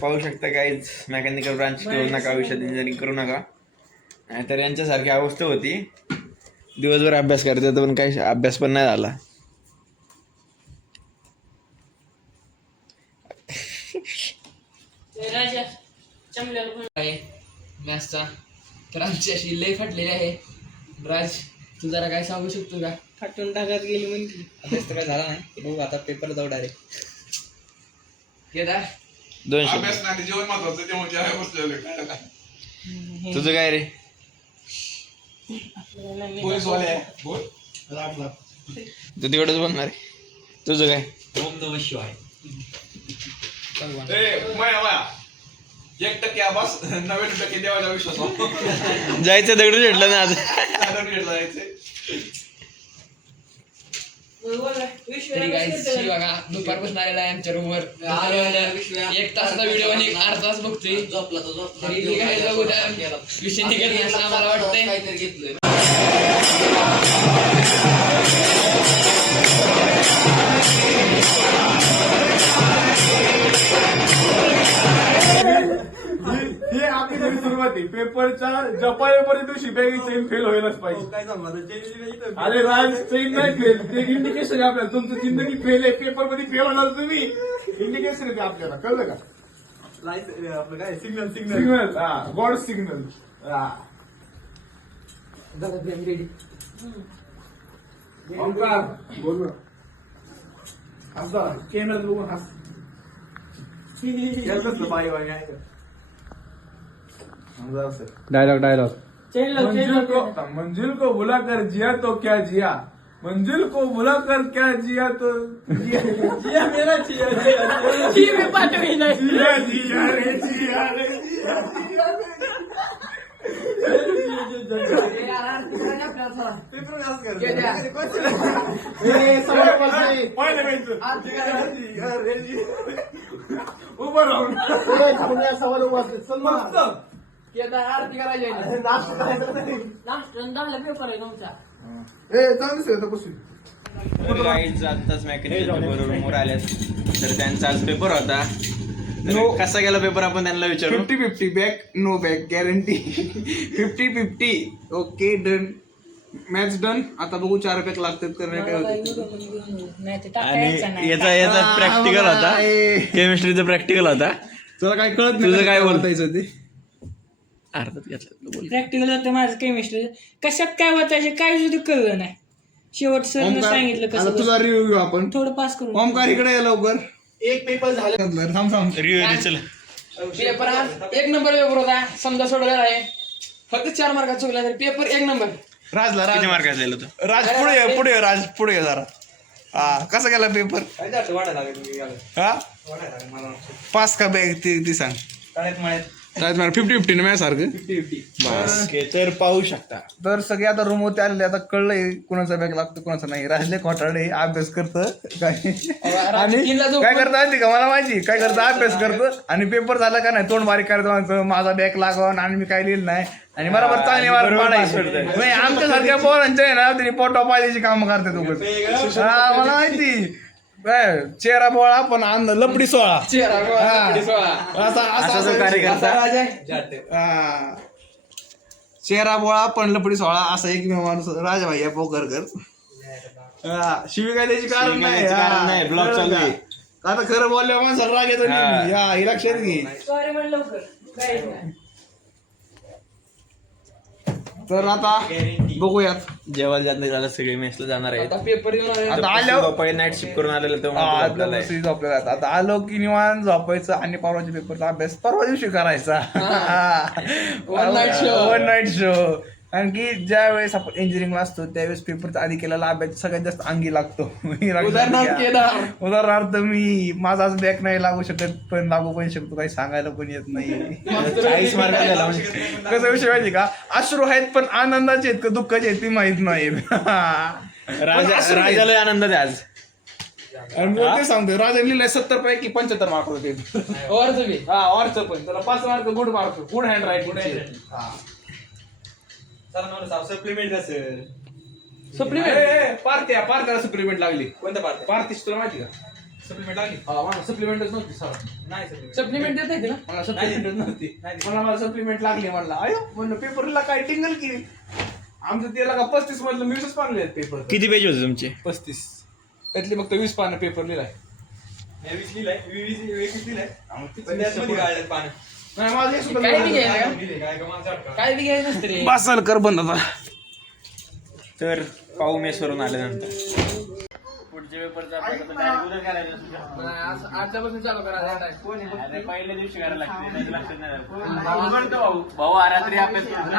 पाहू शकता काहीच मेकॅनिकल ब्रांच ठेवू नका, आयुष्यात इंजिनिअरिंग करू नका, नाहीतर यांच्यासारखी अवस्था होती. दिवसभर अभ्यास करतात पण काही अभ्यास पण नाही झाला. मॅथ्सचा तर आमची अशी लय फाटलेली आहे. राज तू जरा काय सांगू शकतो का? फाटून टाकत गेली म्हणजे अभ्यास तर काय झाला नाही. बघू आता पेपर जाऊ डायरेक्ट. केदार 200 अभ्यास नाही जेवण महत्वाचं जेवण जेवाय बसलेलं काय तुझं काय रे? पोलीसवाले बोल राम तू तेवढंच बोलणार आहे. तुझं काय? ओम नमः शिवाय. ए माया माया 1% आवाज 90% देवाचा विश्वास जायचं दगड भेटलं ना आज. तरी काय बघा दुपारपासून आलेला आहे आमच्या रूमवर. 1 तासाचा व्हिडिओ आणि 1/2 तास बघतोय. तरी काय बघू द्या विषय निघत नाही असं आम्हाला वाटतंय. हे आपली तरी सुरुवात आहे. पेपरच्या जपायपर्यंत दिवशी बॅगी चेन फेल व्हायलाच पाहिजे. अरे राज चेन नाही फेल, ते इंडिकेशन आहे आपल्याला तुमचं जिंदगी फेल आहे. पेपर मध्ये फेल होणार तुम्ही, इंडिकेशन आहे ते आपल्याला, कळलं का? आपलं काय सिग्नल सिग्नल हा गॉड सिग्नल. ओंकार बोल हस कॅमेरा बघून हस. बाई बाई आहे डायलॉग मंजिल को बुला कर जिया तो क्या जिया, मंजिल को बुला कर क्या जिया तो जिया मेरा जिया जिया पाठवी नाही जिया जिया रे जिया रे जिया उभं राहून सवाल उभा मस्त आरती करायची आताच मेकॅनिकल बरोबर आल्यात. तर त्यांचा आज पेपर होता. कसा गेला पेपर आपण त्यांना विचारू. 50-50 back no back guarantee. 50-50 okay done. Match done. आता बघू 4 बॅक लागतात करण्या काय होते. आणि याचा प्रॅक्टिकल होता, केमिस्ट्रीचा प्रॅक्टिकल होता. तुला काय कळत नाही, तुझं काय बोलतायचं ते अर्धात घेतलं. प्रॅक्टिकल होतं माझं केमिस्ट्री. कशात काय वाचायचे काय सुद्धा कळलं नाही. शेवट सर सांगितलं आता कसं तुझा रिव्ह्यू घेऊ आपण. थोडं पास करून. ओमकार इकडे ये लवकर. एक पेपर झाले थांब चल. पेपर आज 1 नंबर पेपर होता. समजा सोडवलेला आहे. फक्त 4 मार्कात चुकला तरी पेपर 1 नंबर. राजला किती मार्क असलेलं होतं? राज पुढे ये, राज पुढे ये जरा. हा कसा गेला पेपर? हा पास का बॅग ती सांग. 50-50 ना माझ्यासारखं. ओके, तर पाहू शकता. तर सगळे आता रूम होते आलेले. आता कळलंय कुणाचा बॅग लागतो कुणाचा नाही. राजले खोटाडे अभ्यास करतं काय आणि काय करतं माहिती का, मला माहिती काय करतं, अभ्यास करतं आणि पेपर झाला का नाही तोंड बारीक करायचं म्हणतं माझा बॅग लागून आणि मी काय लिहिलं नाही आणि बरोबर चांगली मार्क पाडायचे. आमच्यासारख्या पोरांचे आहे ना तरी पोटा पाहिजे कामं करतात उगाच. हा मला माहिती. चेहरा बोळा पण लपडी सोळा. असा चेहरा बोळा पण लपडी सोळा असा एक माणूस राजा भाई पोकरकर. शिवी काय त्याची कारण नाही. ब्लॉग चालू आहे. आता खरं बोलल्या माणसाला राग येतो. ही लक्षात घे. सॉरी म्हणलं लवकर. तर आता बघूयात. जेवायला जात नाही झालं, सगळे मेसला जाणार आहेत. आता पेपर येऊन आता आलो नाईट शिफ्ट करून आलेलं झोपलेला. आता आलो की निवांत झोपायचं आणि परवाच्या पेपरचा अभ्यास परवा दिवशी करायचा. One night show. कारण की ज्या वेळेस आपण इंजिनिअरिंगला असतो त्यावेळेस पेपरचा आधी केलेला अभ्यास सगळ्यात जास्त अंगी लागतो. उदाहरणार्थ मी माझा आज बॅक नाही लागू शकत पण लागू पण शकतो, काही सांगायला पण येत नाही. 40 मार्क कसा विषय माहिती का, अश्रू आहेत पण आनंदाचे आहेत का दुःखाचे आहेत ती माहित नाही. राजाला आनंद आहे आज. आणि मग ते सांगतोय राजा लिहिलंय 70 पैकी 75 मार्क होते. ऑरचं पण त्याला 5 mark good mark, good hand right. Supplement असेल. सप्लिमेंट पार्थ्याला सप्लिमेंट लागली. कोणत्या पार्ट? पार्थीच तुला माहिती का? सप्लिमेंट आली मला सप्लिमेंटच नव्हती सर. नाही सर. सप्लिमेंट देत नाही ना मला सप्लिमेंटच नव्हती. मला सप्लिमेंट लागली म्हणला. अयो म्हणलं पेपरला काय टिंगल की आमचं त्याला का 35 मधलं मी 20 पानं लिहिलेत पेपर. किती पेज होते तुमचे? 35 त्यातली फक्त 20 पानं पेपर लिहिलाय. मी 20 लिहिलंय. 20 लिहिलंय. पण त्यातमध्ये गाळल्यात पानं. नाही माझं हे सुद्धा काय बी लिहिलंय. घ्यायला लिहिले काय का माझा अडका. काय बी घ्यायचं नसतं रे. बसाल कर बंद आता. तर पाऊ मेसवरून आल्यानंतर पुढच्या पेपरचा उद्या करायचं. आजच्यापासून चालू करा. पहिल्या दिवशी करायला लागते, लक्षात नाही भाऊ रात्री अभ्यास करतो.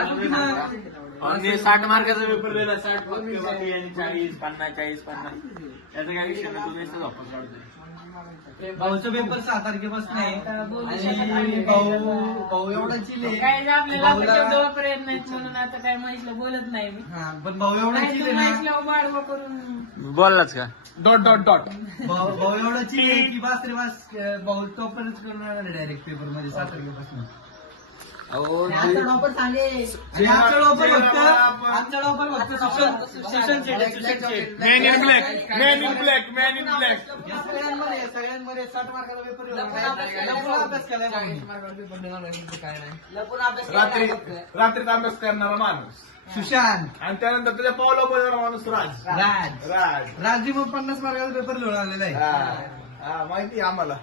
60 मार्काचा पेपर दिला. 60 बाकी 40 50 40 50 याचा काय विषय नाही. 2 दिवसाचा वापस काढतोय. भाऊचं पेपर 6 तारखेपासून आहे आणि भाऊ एवढा चिले. काय आपल्याला शब्द वापर येत नाहीत म्हणून आता काय म्हैसला बोलत नाही मी. पण भाऊ एवढा चिले ना. म्हैसला बाळवा करून बोललाच का? डॉट भाऊ एवढा चिले की बास रे बास. भाऊ टॉपरच करणार डायरेक्ट पेपर मध्ये 7 तारखेपासून. आमचा टॉपर फक्त सुशांत शेट. मॅन इन ब्लॅक सगळ्यांमध्ये 60 मार्काचा पेपर अभ्यास केलाय रात्रीचा अभ्यास करणारा माणूस सुशांत. आणि त्यानंतर त्याच्या पावला बोलणारा माणूस राज. राजदीप 50 मार्काचा पेपर लिहून आलेला आहे. हा माहिती आहे आम्हाला.